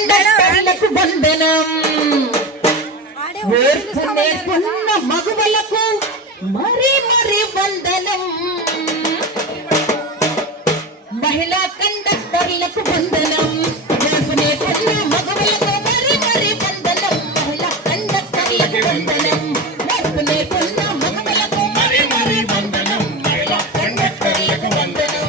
కండక్టర్లకు వందనం, ఓర్పు నేర్పున్న మగువలకు మరి మరి వందనం, మహిళా కండక్టర్లకు వందనం, ఓర్పు నేర్పున్న మగువలకు మరి మరి వందనం, మహిళా కండక్టర్లకు వందనం, ఓర్పు నేర్పున్న మగువలకు మరి మరి వందనం, మహిళా కండక్టర్లకు వందనం.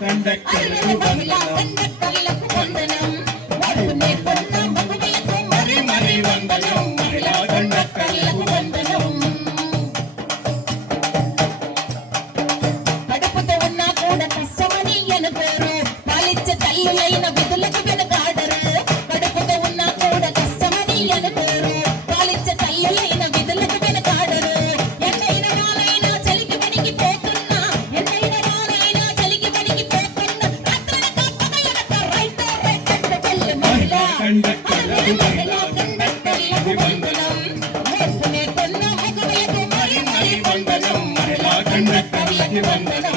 కండక్టర్లకు వందనం, ఓర్పు నేర్పున్న మగువలకు మరి మరి వందనం, మహిళా కండక్టర్లకు వందనం. కడుపుతో ఉన్నా కూడా కష్టమని అనుకోరు, పాలిచ్చే తల్లులైన విధులకు వెనుకాడరు, కడుపుతో ఉన్నా కూడా కష్టమని అనుకోరు, పాలిచ్చే తల్లులైన విధులకు వెనుకాడరు, ఎన్నైన వారైనా చలికి వణికి పోతున్నా, ఎన్నైన వారైనా చలికి వణికి పోతున్నా, రాత్రనక పగలనక రైతు రైతు మహిళా కండక్టర్లకు వందనం, ఓర్పు నేర్పున్న మగువలకు మరి మరి వందనం, మహిళా కండక్టర్లకు వందనం.